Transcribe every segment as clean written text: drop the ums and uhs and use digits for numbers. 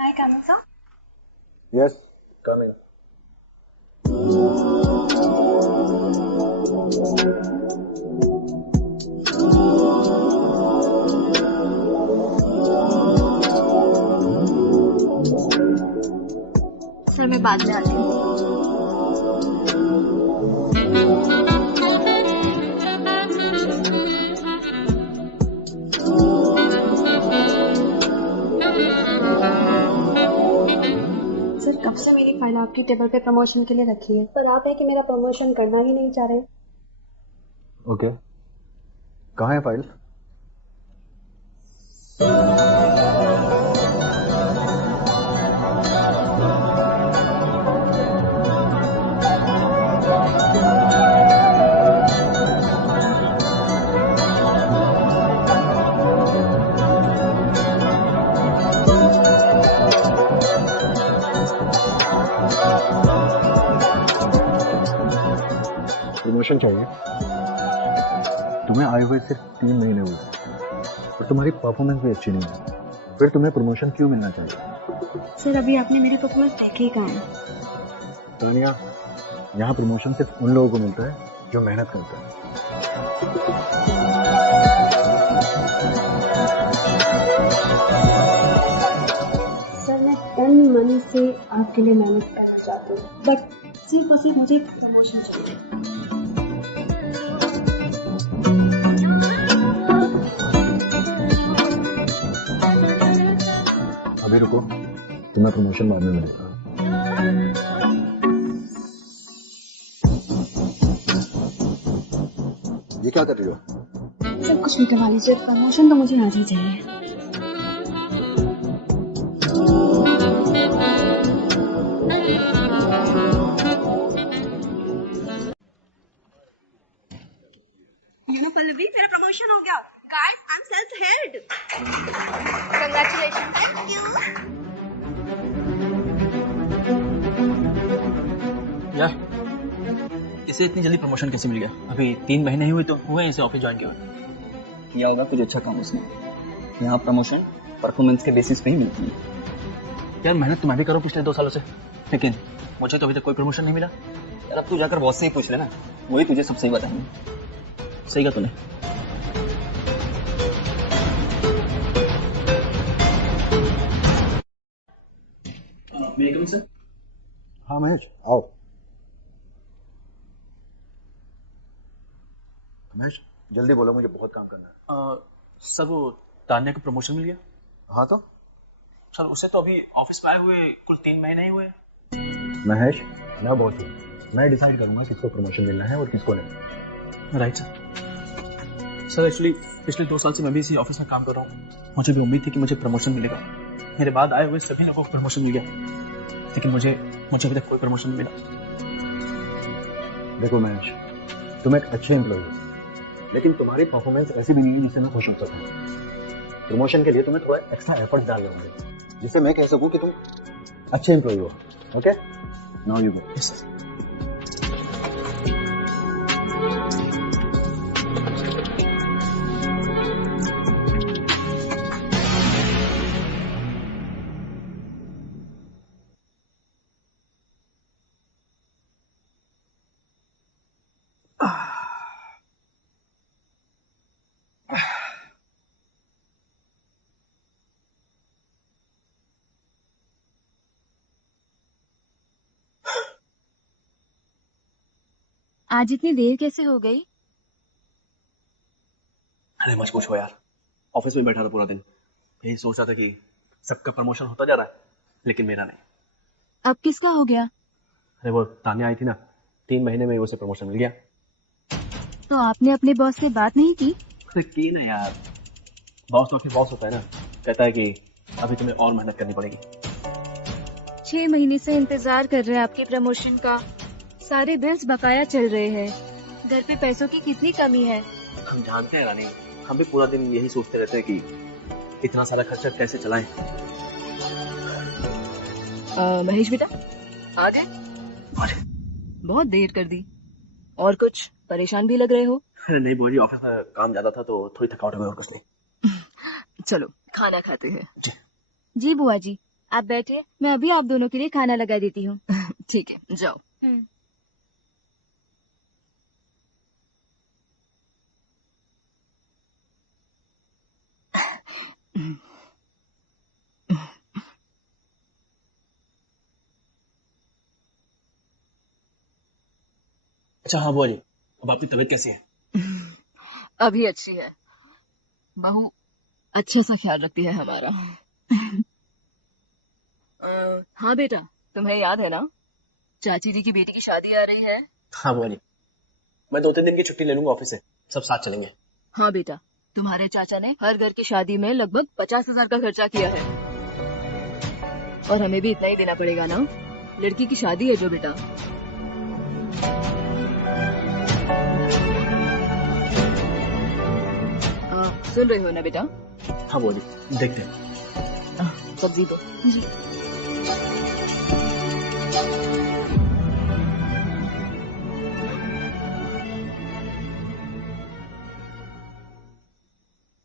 May I come in, sir? Yes, come in. Sir मैं बाद में आती हूँ। सर कब से मेरी फाइल आपकी टेबल पे प्रमोशन के लिए रखी है, पर आप है कि मेरा प्रमोशन करना ही नहीं चाह रहे। ओके, कहाँ है फाइल? प्रमोशन चाहिए? तुम्हें आए हुए सिर्फ 3 महीने हुए और तुम्हारी परफॉर्मेंस भी अच्छी नहीं है, फिर तुम्हें प्रमोशन क्यों मिलना चाहिए? सर अभी आपने मेरी परफॉर्मेंस देखी कहाँ है? तानिया, यहाँ प्रमोशन सिर्फ उन लोगों को मिलता है जो मेहनत करते हैं। सर मैं 10 मन से आपके लिए मेहनत करना चाहती हूँ, बट सिर्फ और सिर्फ मुझे प्रमोशन चाहिए। अभी रुको, तुम्हें प्रमोशन बाद में मिलेगा। ये क्या कर रही हो? सर कुछ भी करवा लीजिए, प्रमोशन तो मुझे आज ही चाहिए। पल्लवी मेरा प्रमोशन हो गया। Guys I am self held. Congratulation. Thank you. यार इसे इतनी जल्दी प्रमोशन कैसे मिल गया? अभी 3 महीने ही हुए तो हुए इसे ऑफिस ज्वाइन किया होगा कुछ अच्छा काम उसने। यहाँ प्रमोशन परफॉर्मेंस के बेसिस पे ही मिलती है। यार मेहनत तुम्हें भी करो पिछले 2 सालों से, लेकिन मुझे तो अभी तक कोई प्रमोशन नहीं मिला। यार अब तू जाकर बॉस से ही पूछ लेना, वही तुझे सब सही बताएंगे। सही कहा तूने। मेरे कम सर। हाँ महेश, आओ। महेश जल्दी बोलो, मुझे बहुत काम करना है। सर वो तान्या को प्रमोशन मिल गया। हाँ तो सर उसे तो अभी ऑफिस में आए हुए कुल 3 महीने ही हुए। महेश, मैं बॉस हूँ, मैं डिसाइड करूंगा किसको प्रमोशन मिलना है और किसको नहीं। Right sir. सर एक्चुअली पिछले 2 साल से मैं भी इसी ऑफिस में काम कर रहा हूँ। मुझे भी उम्मीद थी कि मुझे प्रमोशन मिलेगा। मेरे बाद आए हुए सभी लोगों को प्रमोशन मिल गया, लेकिन मुझे अभी तक कोई प्रमोशन नहीं मिला। देखो महेश, तुम एक अच्छे एम्प्लॉय हो, लेकिन तुम्हारी परफॉर्मेंस ऐसी भी नहीं है जिससे मैं खुश हो सकूं। प्रमोशन के लिए तुम्हें थोड़ा एक्स्ट्रा एफर्ट डालने होंगे, जिससे मैं कह सकूं कि तुम अच्छे एम्प्लॉय हो। Okay, now you go. Yes sir. आज इतनी देर कैसे हो गई? अरे मत पूछो यार, ऑफिस में बैठा था पूरा दिन, यही सोच रहा था कि सबका प्रमोशन होता जा रहा है, लेकिन मेरा नहीं। अब किसका हो गया? अरे वो तान्या आई थी ना, 3 महीने में उसे प्रमोशन मिल गया। तो आपने अपने बॉस से बात नहीं की? अरे की ना यार, बॉस तो आखिर बॉस होता है ना, कहता है कि अभी तुम्हें और मेहनत करनी पड़ेगी। 6 महीने से इंतजार कर रहे हैं आपके प्रमोशन का, सारे बिल्स बकाया चल रहे हैं, घर पे पैसों की कितनी कमी है। हम जानते हैं रानी, हम भी पूरा दिन यही सोचते रहते हैं कि इतना सारा खर्चा कैसे चलाएं। महेश बेटा आ गए? बहुत देर कर दी। और कुछ परेशान भी लग रहे हो? नहीं बुआ जी, ऑफिस में काम ज्यादा था तो थोड़ी थकावट हो गई और कुछ नहीं। चलो खाना खाते हैं। जी। जी बुआ जी, आप बैठिए, मैं अभी आप दोनों के लिए खाना लगा देती हूँ। ठीक है, जाओ। अच्छा हाँ बुआ जी, अब आपकी तबीयत कैसी है? अभी अच्छी है। बहू अच्छे से ख्याल रखती है हमारा। हाँ बेटा, तुम्हें याद है ना, चाची जी की बेटी की शादी आ रही है। हाँ बुआ जी, मैं 2-3 दिन की छुट्टी ले लूंगा ऑफिस से, सब साथ चलेंगे। हाँ बेटा, तुम्हारे चाचा ने हर घर की शादी में लगभग 50,000 का खर्चा किया है, और हमें भी इतना ही देना पड़ेगा ना, लड़की की शादी है जो बेटा। सुन रहे हो ना बेटा? हाँ बुआ जी, देखते हैं। सब्जी दो। जी।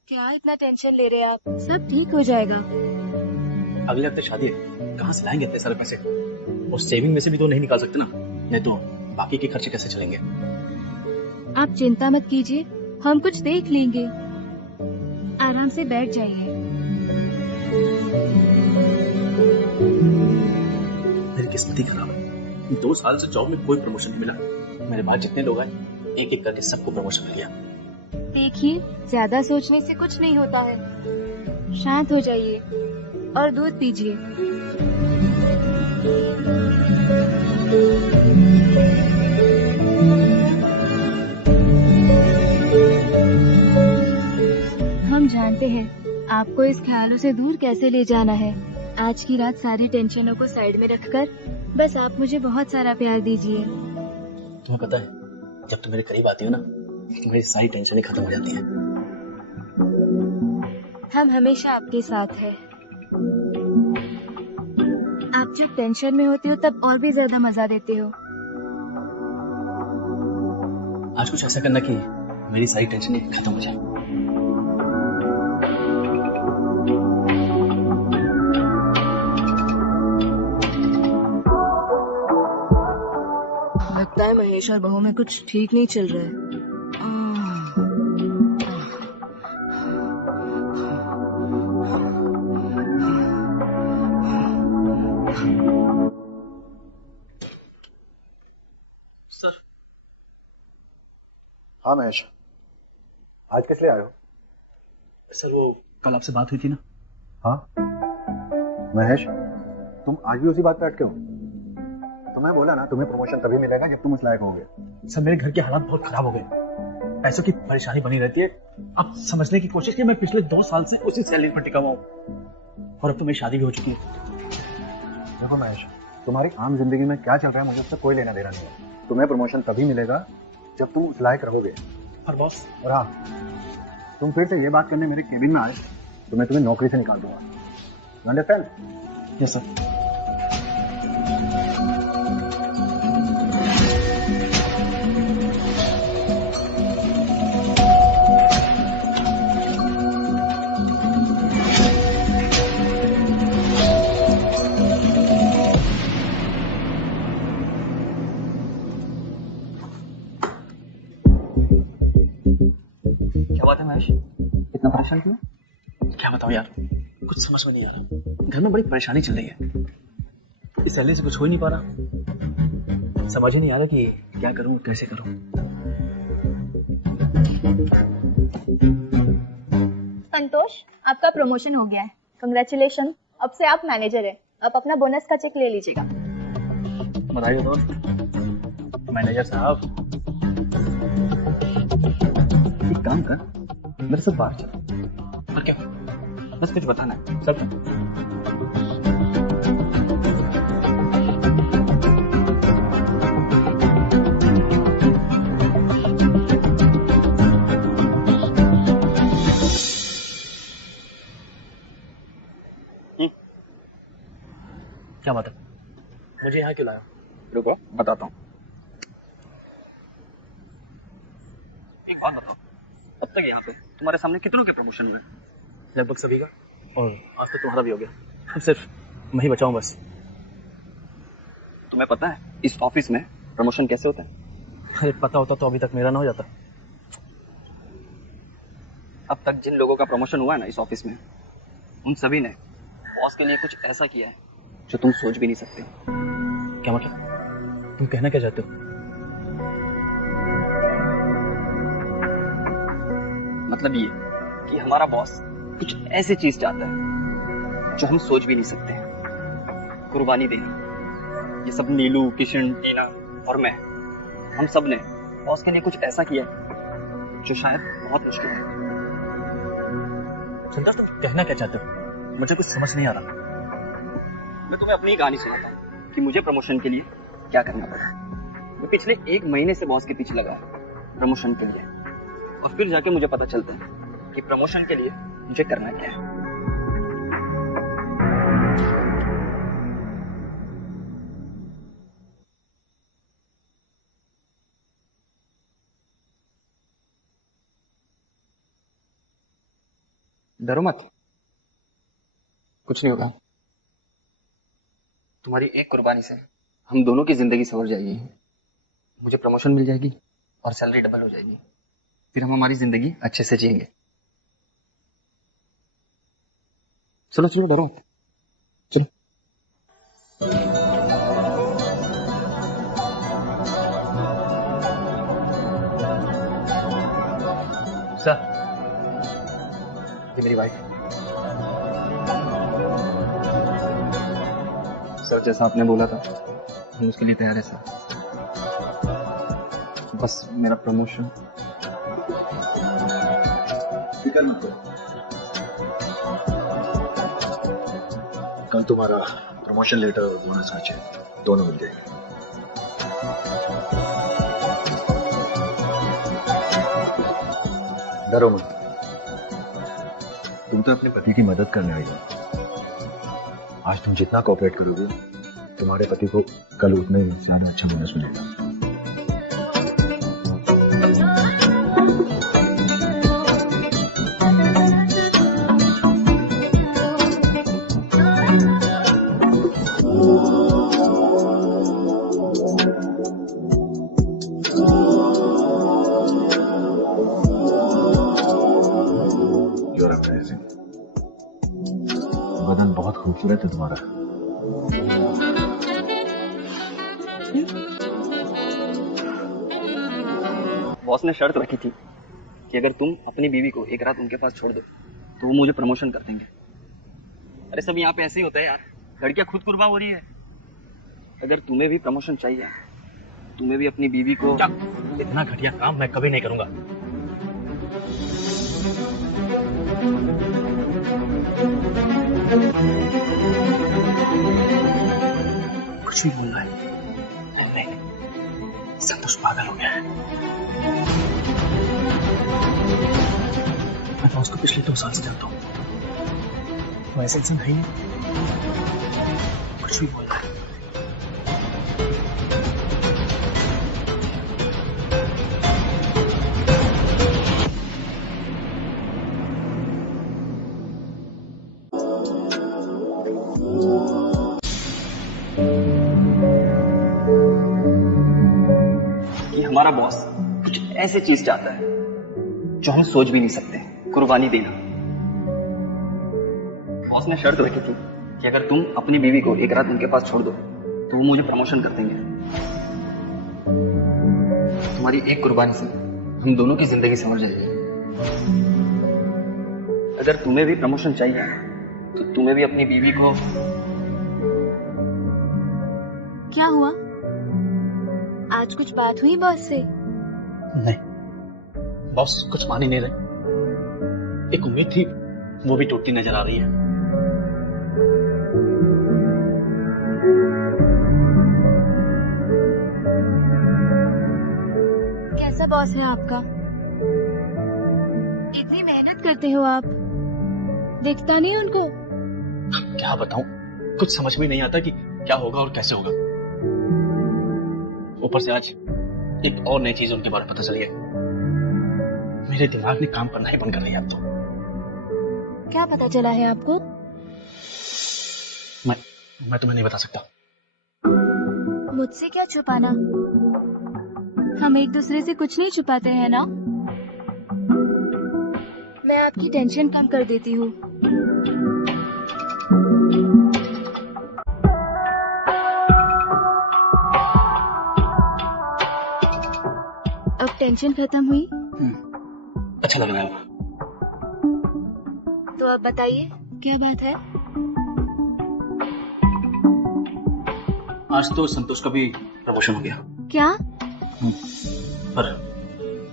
क्या इतना टेंशन ले रहे हैं आप? सब ठीक हो जाएगा। अगले हफ्ते शादी है, कहाँ से लाएंगे इतने सारे पैसे? और सेविंग में से भी तो नहीं निकाल सकते ना, नहीं तो बाकी के खर्चे कैसे चलेंगे? आप चिंता मत कीजिए, हम कुछ देख लेंगे। आराम से बैठ जाइए। मेरी किस्मत ही खराब है, 2 साल से जॉब में कोई प्रमोशन नहीं मिला। मेरे बाद जितने लोग आए, एक एक करके सबको प्रमोशन मिल गया। देखिए, ज्यादा सोचने से कुछ नहीं होता है, शांत हो जाइए और दूध पीजिए। हम जानते हैं आपको इस ख्यालों से दूर कैसे ले जाना है। आज की रात सारी टेंशनों को साइड में रखकर बस आप मुझे बहुत सारा प्यार दीजिए। तुम्हें पता है, जब तुम मेरे करीब आती हो ना, तुम्हारी सारी टेंशन खत्म हो जाती है। हम हमेशा आपके साथ हैं। आप जब टेंशन में होती हो तब और भी ज्यादा मजा देते हो। आज कुछ ऐसा करना कि मेरी सारी टेंशन खत्म हो जाए। लगता है महेश और बहू में कुछ ठीक नहीं चल रहा है। सर। हाँ महेश, आज किस लिए आए हो? सर वो कल आपसे बात हुई थी ना। हाँ महेश, तुम आज भी उसी बात पे अटके हो? तुम्हें बोला ना, तुम्हें प्रमोशन तभी मिलेगा जब तुम उस लायक होगे। सर मेरे घर के हालात बहुत खराब हो गए, पैसों की परेशानी बनी रहती है। आप समझने की कोशिश कीजिए, मैं पिछले 2 साल से उसी सैलरी पर टिका हुआ हूँ, और अब तो मेरी शादी भी हो चुकी है। देखो महेश, तुम्हारी आम जिंदगी में क्या चल रहा है मुझे उससे कोई लेना देना नहीं है। तुम्हें प्रमोशन तभी मिलेगा जब तुम उस लायक रहोगे। और बॉस, और हाँ, तुम फिर से ये बात करने मेरे केबिन में आए तो मैं तुम्हें नौकरी से निकाल दूंगा। You understand? Yes sir. क्या बात है महेश, इतना परेशान क्यों? क्या बताऊं यार, कुछ समझ में नहीं आ रहा। घर में बड़ी परेशानी चल रही है, इस सैलरी से कुछ हो ही नहीं पा रहा। समझ ही नहीं आ रहा कि क्या करूं, कैसे करूं। संतोष, आपका प्रमोशन हो गया है, कंग्रेचुलेशन। अब से आप मैनेजर हैं। आप अपना बोनस का चेक ले लीजिएगा। बधाई हो दोस्त। मैनेजर साहब, एक काम कर, मेरे साथ बाहर चल। और क्या, बस कुछ बताना है सब। क्या बात है, मुझे यहाँ क्यों लाया? रुको बताता हूँ। एक बात बताओ, अब तक यहाँ पे तुम्हारे सामने कितनों के प्रमोशन हुए? लगभग सभी का, और आज तो तुम्हारा भी हो गया। अब सिर्फ मैं ही बचाऊं बस। तुम्हें पता है इस ऑफिस में प्रमोशन कैसे होता है? अरे पता होता तो अभी तक मेरा ना हो जाता। अब तक जिन लोगों का प्रमोशन हुआ है ना इस ऑफिस में, उन सभी ने बॉस के लिए कुछ ऐसा किया है जो तुम सोच भी नहीं सकते। क्या मतलब? तुम कहना क्या चाहते हो? मतलब ये कि हमारा बॉस कुछ ऐसी चीज चाहता है जो हम सोच भी नहीं सकते। कुर्बानी देना। ये सब नीलू, किशन, टीना और मैं, हम सब ने बॉस के लिए कुछ ऐसा किया है जो शायद बहुत मुश्किल है। संतोष, तुम कहना क्या चाहते हो? मुझे कुछ समझ नहीं आ रहा। मैं तुम्हें अपनी ही कहानी सुनाता हूँ कि मुझे प्रमोशन के लिए क्या करना पड़ा। मैं पिछले 1 महीने से बॉस के पीछे लगा है प्रमोशन के लिए, और फिर जाके मुझे पता चलता है कि प्रमोशन के लिए मुझे करना क्या है। डरो मत, कुछ नहीं होगा। तुम्हारी एक कुर्बानी से हम दोनों की जिंदगी संवर जाएगी। मुझे प्रमोशन मिल जाएगी और सैलरी डबल हो जाएगी। फिर हम हमारी जिंदगी अच्छे से जिएंगे। चलो चलो, डरो मत, चलो। सर, ये मेरी वाइफ। सर, जैसा आपने बोला था हम उसके लिए तैयार है सर। बस मेरा प्रमोशन। फिक्र मत करो, कल तुम्हारा प्रमोशन लेटर और बोनस का चेक दोनों मिल जाएंगे। डरो मत, तुम तो अपने पति की मदद करने आई हो। आज तुम जितना कोऑपरेट करोगे, तुम्हारे पति को कल उतने ज्यादा अच्छा बोनस मिलेगा। You're amazing. बदन बहुत खूबसूरत है तुम्हारा। बॉस ने शर्त रखी थी कि अगर तुम अपनी बीवी को एक रात उनके पास छोड़ दो तो वो मुझे प्रमोशन कर देंगे। अरे सब यहाँ पे ऐसे ही होता है यार, लड़कियां खुद कुर्बान हो रही है। अगर तुम्हें भी प्रमोशन चाहिए, तुम्हें भी अपनी बीवी को। इतना घटिया काम मैं कभी नहीं करूंगा। कुछ भी बोल रहा है। नहीं, संतोष पागल हो गया है। मैं तो उसको पिछले 2 साल से जानता हूँ। वो ऐसे इंसान है ही नहीं। कुछ भी बोल रहा है। कि हमारा बॉस कुछ ऐसी चीज चाहता है जो हम सोच भी नहीं सकते। कुर्बानी देना। बॉस ने शर्त रखी थी कि अगर तुम अपनी बीवी को एक रात उनके पास छोड़ दो तो वो मुझे प्रमोशन कर देंगे। तुम्हारी एक कुर्बानी से हम दोनों की जिंदगी संवर जाएगी। अगर तुम्हें भी प्रमोशन चाहिए तो तुम्हें भी अपनी बीवी को। क्या हुआ? आज कुछ बात हुई बॉस से? नहीं, बॉस कुछ मान ही नहीं रहे। एक उम्मीद थी, वो भी टूटती नजर आ रही है। कैसा बॉस है आपका? इतनी मेहनत करते हो आप, दिखता नहीं उनको? क्या बताऊं, कुछ समझ में नहीं आता कि क्या होगा और कैसे होगा। ऊपर से आज एक और नई चीज उनके बारे में पता चल गया। मेरे दिमाग ने काम करना ही बंद कर दिया अब तो। क्या पता चला है आपको? मैं तुम्हें नहीं बता सकता। मुझसे क्या छुपाना? हम एक दूसरे से कुछ नहीं छुपाते हैं ना? मैं आपकी टेंशन कम कर देती हूँ। अब टेंशन खत्म हुई? अच्छा लग रहा है। तो अब बताइए क्या बात है? आज तो संतोष का भी प्रमोशन हो गया। क्या? पर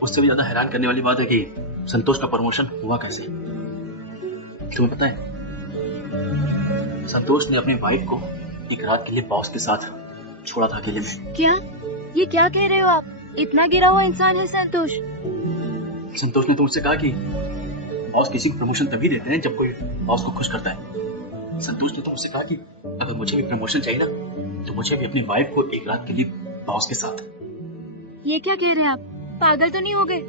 उससे भी ज्यादा हैरान करने वाली बात है कि संतोष का प्रमोशन हुआ कैसे। तुम्हें पता है, संतोष ने अपनी वाइफ को एक रात के लिए बॉस के साथ छोड़ा था अकेले में। क्या? ये क्या कह रहे हो आप? इतना गिरा हुआ इंसान है संतोष? संतोष ने तो मुझसे कहा कि बॉस किसी को प्रमोशन तभी देते हैं जब कोई बॉस को खुश करता है। संतोष ने तो मुझसे कहा कि अगर मुझे भी प्रमोशन चाहिए ना, तो मुझे भी अपनी वाइफ को एक रात के लिए बॉस के साथ। ये क्या कह रहे हैं आप? पागल तो नहीं हो गए?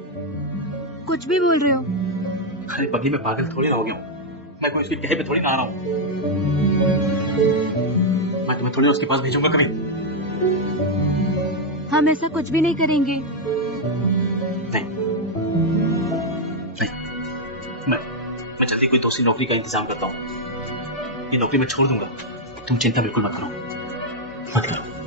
कुछ भी बोल रहे हो। अरे बगी, मैं पागल थोड़ी ना हो गया हूँ। मैं कोई उसके कहे पे थोड़ी ना आ रहा हूँ। मैं तुम्हें थोड़ी ना उसके पास भेजूंगा कभी। हम ऐसा कुछ भी नहीं करेंगे। नहीं, मैं जल्दी कोई दूसरी नौकरी का इंतजाम करता हूँ। ये नौकरी मैं छोड़ दूंगा। तुम चिंता बिल्कुल मत करो, मत करो।